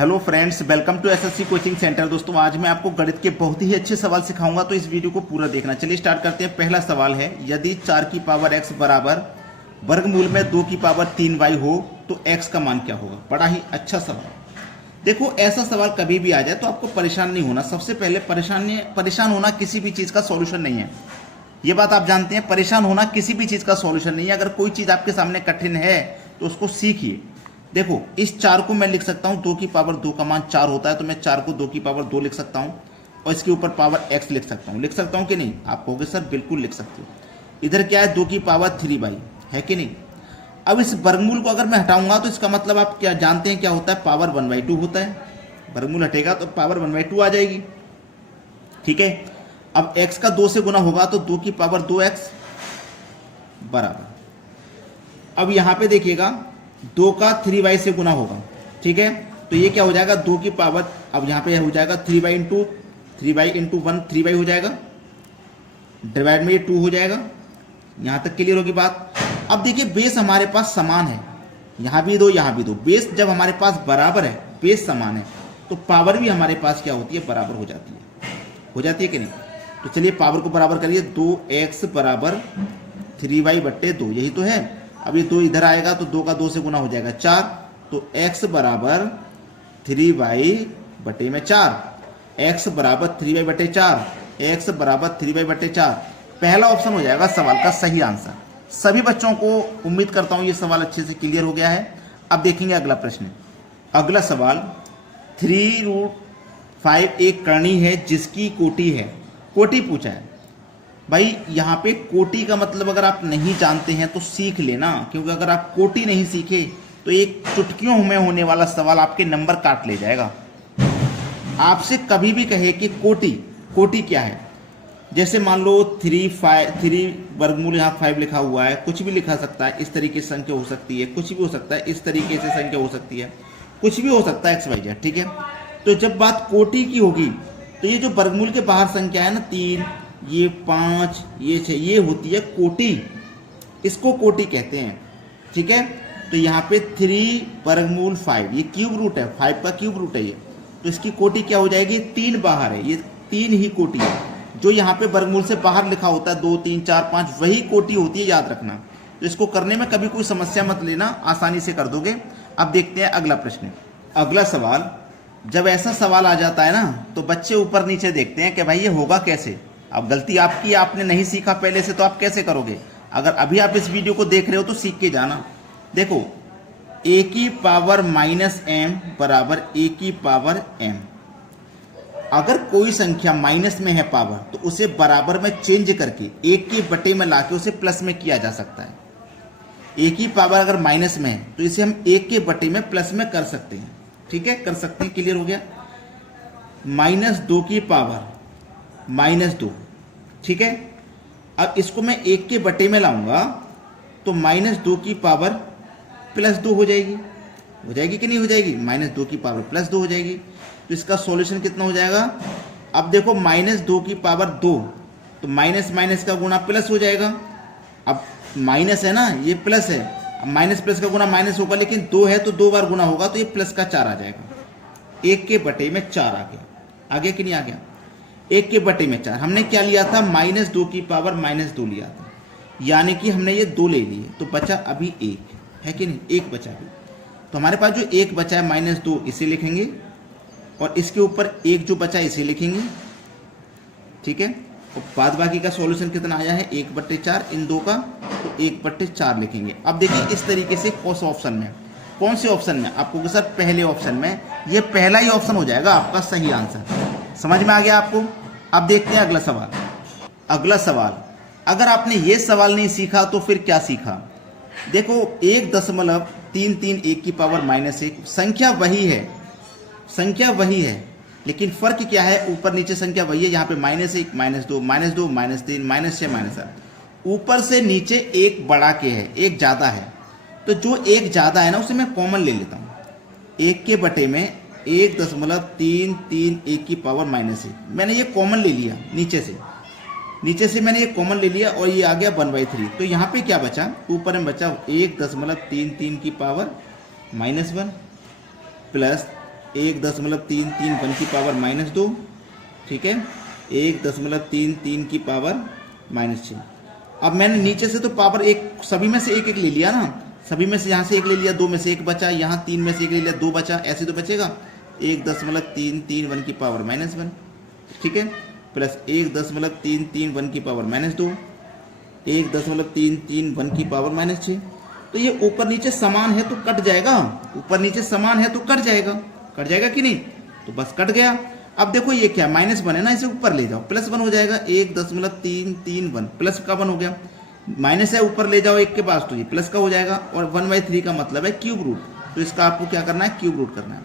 Hello friends, welcome to SSC coaching centre. दोस्तों, आज मैं आपको गणित के बहुत ही अच्छे सवाल सिखाऊंगा, तो इस वीडियो को पूरा देखना। चलिए स्टार्ट करते हैं। पहला सवाल है, यदि 4 की पावर x बराबर वर्गमूल में 2 की पावर 3y हो तो x का मान क्या होगा। बड़ा ही अच्छा सवाल। देखो, ऐसा सवाल कभी भी आ जाए तो आपको परेशान नहीं होना। सबसे पहले परेशान होना किसी भी चीज़ का सॉल्यूशन नहीं है। ये बात आप जानते हैं, परेशान होना किसी भी चीज़ का सॉल्यूशन नहीं है। अगर कोई चीज़ आपके सामने कठिन है तो उसको सीखिए। देखो, इस 4 को मैं लिख सकता हूँ, 2 की पावर 2 का मान 4 होता है, तो मैं 4 को 2 की पावर 2 लिख सकता हूँ और इसके ऊपर पावर x लिख सकता हूँ कि नहीं। आप कहोगे सर बिल्कुल लिख सकते हो। इधर क्या है, 2 की पावर 3y है कि नहीं। अब इस वर्गमूल को अगर मैं हटाऊंगा तो इसका मतलब आप क्या जानते हैं क्या होता है, पावर 1/2 होता है। वर्गमूल हटेगा तो पावर 1/2 आ जाएगी। ठीक है, अब x का 2 से गुना होगा तो 2 की पावर 2x बराबर। अब यहाँ पे देखिएगा, 2 का 3y से गुना होगा। ठीक है, तो ये क्या हो जाएगा, 2 की पावर, अब यहाँ पे हो जाएगा 3y इंटू 1 3y हो जाएगा, डिवाइड में ये 2 हो जाएगा। यहाँ तक क्लियर होगी बात। अब देखिए, बेस हमारे पास समान है, यहाँ भी 2 यहाँ भी 2। बेस जब हमारे पास बराबर है, बेस समान है, तो पावर भी हमारे पास क्या होती है, बराबर हो जाती है कि नहीं। तो चलिए पावर को बराबर करिए। 2x बराबर 3y/2, यही तो है। अब ये 2 इधर आएगा तो 2 का 2 से गुना हो जाएगा 4, तो x बराबर 3y/4। x बराबर 3y/4, x बराबर 3y/4। पहला ऑप्शन हो जाएगा सवाल का सही आंसर। सभी बच्चों को उम्मीद करता हूँ ये सवाल अच्छे से क्लियर हो गया है। अब देखेंगे अगला प्रश्न। अगला सवाल, 3√5 एक करनी है जिसकी कोटि है। कोटि पूछा है भाई। यहाँ पे कोटि का मतलब अगर आप नहीं जानते हैं तो सीख लेना, क्योंकि अगर आप कोटि नहीं सीखे तो एक चुटकियों में होने वाला सवाल आपके नंबर काट ले जाएगा। आपसे कभी भी कहे कि कोटि क्या है, जैसे मान लो 3 वर्गमूल, यहाँ 5 लिखा हुआ है, कुछ भी लिखा सकता है। इस तरीके से संख्या हो सकती है, कुछ भी हो सकता है। इस तरीके से संख्या हो सकती है, कुछ भी हो सकता है, XYZ। ठीक है, तो जब बात कोटि की होगी तो ये जो वर्गमूल के बाहर संख्या है ना, 3, ये 5, ये 6, ये होती है कोटि। इसको कोटि कहते हैं। ठीक है, तो यहाँ पे 3 वर्गमूल 5, ये क्यूब रूट है, 5 का क्यूब रूट है ये, तो इसकी कोटि क्या हो जाएगी, 3 बाहर है, ये 3 ही कोटि है। जो यहाँ पे वर्गमूल से बाहर लिखा होता है 2, 3, 4, 5, वही कोटि होती है, याद रखना। तो इसको करने में कभी कोई समस्या मत लेना, आसानी से कर दोगे। अब देखते हैं अगला प्रश्न। अगला सवाल, जब ऐसा सवाल आ जाता है ना तो बच्चे ऊपर नीचे देखते हैं कि भाई ये होगा कैसे। अब गलती आपकी, आपने नहीं सीखा पहले से, तो आप कैसे करोगे। अगर अभी आप इस वीडियो को देख रहे हो तो सीख के जाना। देखो, a की पावर -m बराबर a की पावर m। अगर कोई संख्या माइनस में है पावर, तो उसे बराबर में चेंज करके 1 के बटे में लाके उसे प्लस में किया जा सकता है। a की पावर अगर माइनस में है तो इसे हम 1 के बटे में प्लस में कर सकते हैं। ठीक है, कर सकते हैं। क्लियर हो गया। -2 की पावर -2। ठीक है, अब इसको मैं 1 के बटे में लाऊंगा तो -2 की पावर +2 हो जाएगी कि नहीं हो जाएगी। -2 की पावर +2 हो जाएगी। तो इसका सॉल्यूशन कितना हो जाएगा। अब देखो, -2 की पावर 2, तो माइनस माइनस का गुणा प्लस हो जाएगा। अब माइनस है ना, ये प्लस है, अब माइनस प्लस का गुणा माइनस होगा, लेकिन 2 है तो 2 बार गुणा होगा, तो ये प्लस का 4 आ जाएगा। 1 के बटे में 4 आ गया। आगे कि नहीं आ गया। 1 के बटे में 4 हमने क्या लिया था, -2 की पावर -2 लिया था, यानी कि हमने ये 2 ले लिए, तो बचा अभी 1 है कि नहीं, 1 बचा अभी। तो हमारे पास जो 1 बचा है -2, इसे लिखेंगे, और इसके ऊपर 1 जो बचा है इसे लिखेंगे। ठीक है, और बाद बाकी का सॉल्यूशन कितना आया है, 1/4 इन 2 का, तो 1/4 लिखेंगे। अब देखिए इस तरीके से कौन से ऑप्शन में आपको सर, पहले ऑप्शन में, ये पहला ही ऑप्शन हो जाएगा आपका सही आंसर। समझ में आ गया आपको। अब देखते हैं अगला सवाल। अगर आपने ये सवाल नहीं सीखा तो फिर क्या सीखा। देखो, 1.331 1 की पावर -1, संख्या वही है, लेकिन फर्क क्या है, ऊपर नीचे संख्या वही है। यहाँ पे -1 -2 -2 -3 -6 -7, ऊपर से नीचे एक बढ़ा के है, एक ज़्यादा है। तो जो एक ज़्यादा है ना, उसे मैं कॉमन ले लेता हूँ। 1 के बटे में 1.331 1 की पावर -1, मैंने ये कॉमन ले लिया। नीचे से मैंने ये कॉमन ले लिया और ये आ गया 1/3। तो यहाँ पे क्या बचा, ऊपर में बचा 1.33 की पावर -1 प्लस 1.33 की पावर -2, ठीक है, 1.33 की पावर -6। अब मैंने नीचे से तो पावर एक सभी में से एक एक ले लिया ना, सभी में से यहाँ से एक ले लिया, 2 में से एक बचा, यहाँ 3 में से एक ले लिया, 2 बचा, ऐसे तो बचेगा 1.331 की पावर -1, ठीक है, प्लस 1.331 की पावर -2, 1.331 की पावर -6। तो ये ऊपर नीचे समान है तो कट जाएगा, ऊपर नीचे समान है तो कट जाएगा कि नहीं, तो बस कट गया। अब देखो ये क्या -1 है ना, इसे ऊपर ले जाओ, +1 हो जाएगा, 1.331 प्लस का 1 हो गया, माइनस है ऊपर ले जाओ 1 के पास तो ये प्लस का हो जाएगा, और 1/3 का मतलब है क्यूब रूट, तो इसका आपको क्या करना है, क्यूब रूट करना है।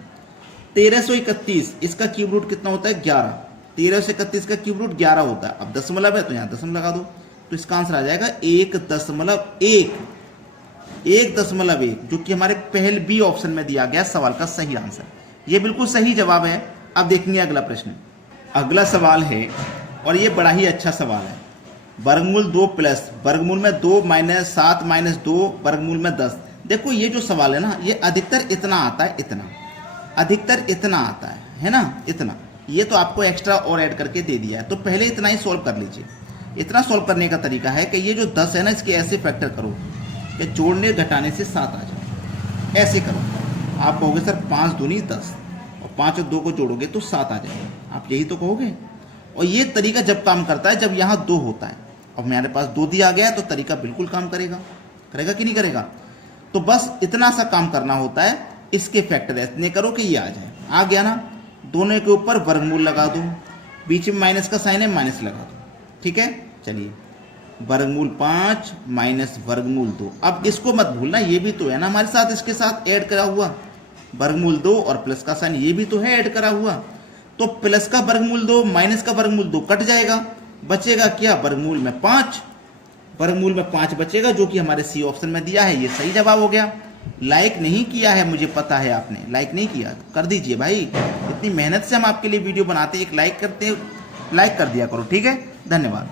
1331 इसका क्यूब रूट कितना होता है, 11। 1331 का क्यूब रूट 11 होता है। अब दशमलव है तो यहाँ दशमलव लगा दो, तो इसका आंसर आ जाएगा 1.1, जो कि हमारे पहले बी ऑप्शन में दिया गया सवाल का सही आंसर। ये बिल्कुल सही जवाब है। अब देखेंगे अगला प्रश्न। अगला सवाल है और ये बड़ा ही अच्छा सवाल है। वर्गमूल 2 प्लस वर्गमूल में 2 माइनस 7 माइनस 2 वर्गमूल में 10। देखो ये जो सवाल है ना, ये अधिकतर इतना आता है, अधिकतर इतना आता है ना, इतना। ये तो आपको एक्स्ट्रा और ऐड करके दे दिया है, तो पहले इतना ही सॉल्व कर लीजिए। इतना सॉल्व करने का तरीका है कि ये जो 10 है ना, इसके ऐसे फैक्टर करो कि जोड़ने घटाने से 7 आ जाए, ऐसे करो। आप कहोगे सर 5 दूनी 10 और 5 और 2 को जोड़ोगे तो 7 आ जाएगा, आप यही तो कहोगे। और ये तरीका जब काम करता है जब यहाँ 2 होता है। और मेरे पास 2 दिया गया है तो तरीका बिल्कुल काम करेगा कि नहीं करेगा। तो बस इतना सा काम करना होता है, इसके फैक्टर इतने करो कि ये आ जाए। आ गया ना, दोनों के ऊपर वर्गमूल लगा दो, बीच में माइनस का साइन है, माइनस लगा दो, ठीक है। चलिए, वर्गमूल 5 माइनस वर्गमूल 2। अब इसको मत भूलना, ये भी तो है ना हमारे साथ, इसके साथ ऐड करा हुआ वर्गमूल 2 और प्लस का साइन ये भी तो है ऐड करा हुआ। तो प्लस का वर्गमूल 2 माइनस का वर्गमूल 2 कट जाएगा, बचेगा क्या, वर्गमूल में 5, वर्गमूल में 5 बचेगा, जो कि हमारे सी ऑप्शन में दिया है। ये सही जवाब हो गया। लाइक नहीं किया है, मुझे पता है आपने लाइक नहीं किया, कर दीजिए भाई। इतनी मेहनत से हम आपके लिए वीडियो बनाते हैं, एक लाइक कर दिया करो, ठीक है। धन्यवाद।